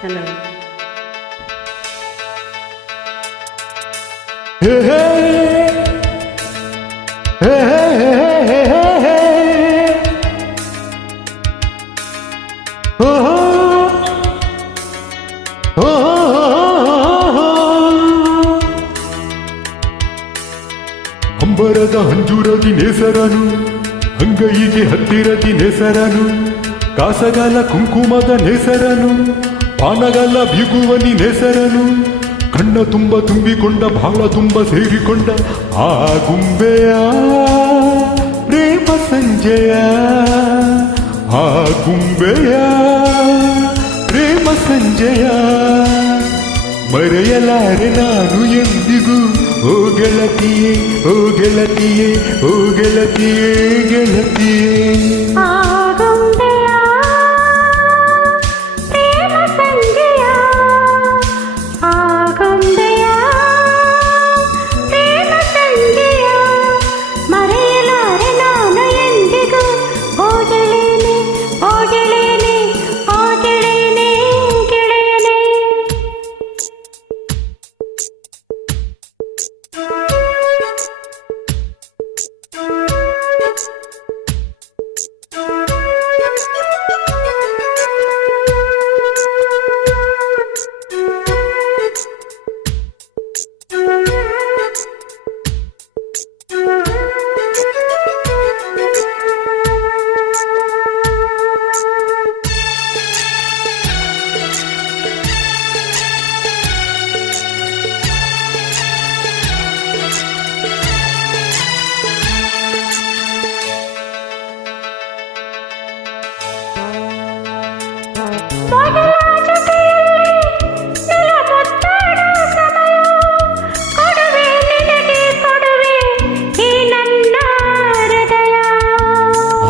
Hello. Hey, hey, hey, hey, hey, hey, hey. Oh, oh, oh, ಅಂಬರದ ಹಂಜುರದಿ ನೇಸರನು ಅಂಗೈಗೆ ಹತ್ತಿರದಿ ನೇಸರನು ಕಾಸಗಾಲ ಕುಂಕುಮದ ನೇಸರನು ಪಾನಗಾಲ ಬಿಗುವನಿ ನೇಸರನು ಕಣ್ಣ ತುಂಬ ತುಂಬಿಕೊಂಡ ಬಹಳ ತುಂಬ ಸೇರಿಕೊಂಡ ಆ ಗುಂಬೆಯ ಪ್ರೇಮ ಸಂಜಯ ಆ ಗುಂಬೆಯ ಪ್ರೇಮ ಸಂಜಯ ಮರೆಯಲಾರೆ ನಾನು ಎಂದಿಗೂ ಓ ಗೆಳತಿಯೇ ಓ ಗೆಳತಿಯೇ ಓ ಗೆಳತಿಯೇ ಗೆಳತಿಯೇ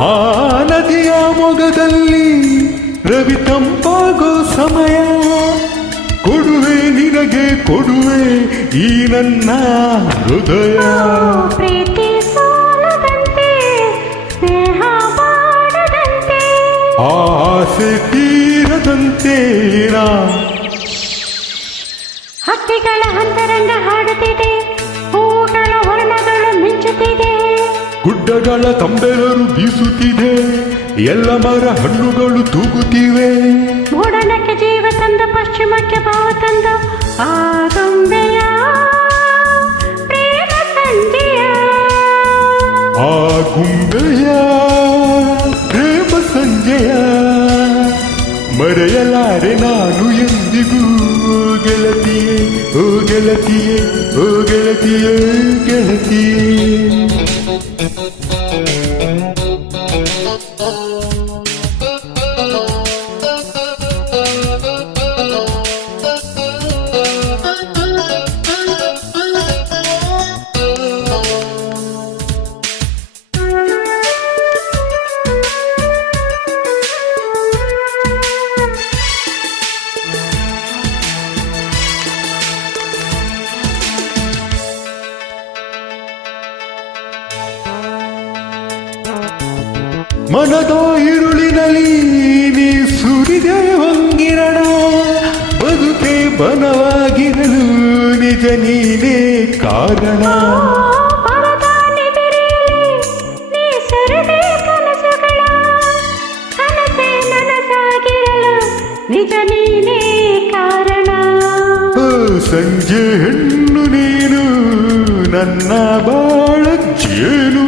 ಆ ನದಿಯ ಮೊಗದಲ್ಲಿ ರವಿ ತಂಪಾಗೋ ಸಮಯ ಕೊಡುವೆ ನಿನಗೆ ಕೊಡುವೆ ಈ ನನ್ನ ಹೃದಯ ಪ್ರೀತಿ ಸೋಲದಂತೆ ಸ್ನೇಹ ಮಾಡದಂತೆ ಆಸೆ ತೀರದಂತೆ ಹಕ್ಕಿಗಳ ಅಂತರಂಗ ಹಾಡುತ್ತಿದೆ ಹೂಗಳ ವರ್ಣಗಳು ಮಿಂಚುತ್ತಿದೆ ಗುಡ್ಡಗಳ ತಂಬೆಲರು ಬೀಸುತ್ತಿದೆ ಎಲ್ಲ ಮರ ಹಣ್ಣುಗಳು ತೂಗುತ್ತಿವೆ ಮೂಡಣಕ್ಕೆ ಜೀವ ತಂದ ಪಶ್ಚಿಮಕ್ಕೆ ಭಾವ ತಂದ ಆ ಗೊಂಬೆಯ ಪ್ರೇಮ ಸಂಜೆಯ ಆ ಗುಂಬೆಯ ಪ್ರೇಮ ಸಂಜೆಯ ಮರೆಯಲಾರೆ ನಾನು ಎಂದಿಗೂ ಗೆಳತಿಯೇ ಓ ಗೆಳತಿಯೇ ಓ ಗೆಳತಿಯೇ ಗೆಳತಿಯೇ ಮನದ ಇರುಳಿನಲ್ಲಿ ನೀ ಸುರಿದೆ ಹೊಂಗಿರಣ ಬದುಕೆ ಬನವಾಗಿರಲು ನಿಜ ನೀನೇ ಕಾರಣ ನಿಜ ನೀನೇ ಕಾರಣ ಸಂಜೆ ಹೆಣ್ಣು ನೀನು ನನ್ನ ಬಾಳ ಜೇನು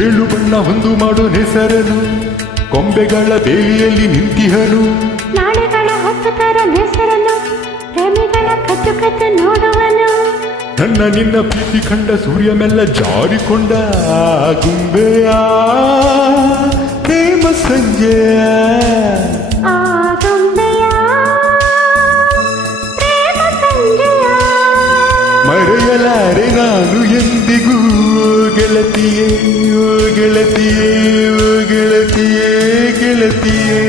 ಏಳು ಬಣ್ಣ ಒಂದು ಮಾಡೋ ಹೆಸರನು ಕೊಂಬೆಗಳ ಬೇಲಿಯಲ್ಲಿ ನಿಂತಿಹನು ನಾಳೆಗಳ ಹತ್ತು ತರ ಹೆಸರನ್ನು ಪ್ರೇಮಿಗಳ ಕದ್ದು ಕದ್ದು ನೋಡುವನು ನನ್ನ ನಿನ್ನ ಪ್ರೀತಿ ಕಂಡ ಸೂರ್ಯ ಮೆಲ್ಲ ಜಾರಿಕೊಂಡ ಗುಂಬೆಯ ಪ್ರೇಮ ಸಂಜೆಯ ಆ ಗೊಂಬೆಯ ಪ್ರೇಮ ಸಂಜೆಯ ಮರೆಯಲಾರೆ ನಾನು ಎಂದಿಗೂ ಗೆಳತಿಯೇ ಓ ಗೆಳತಿಯೇ ಓ ಗೆಳತಿಯೇ ಗೆಳತಿಯೇ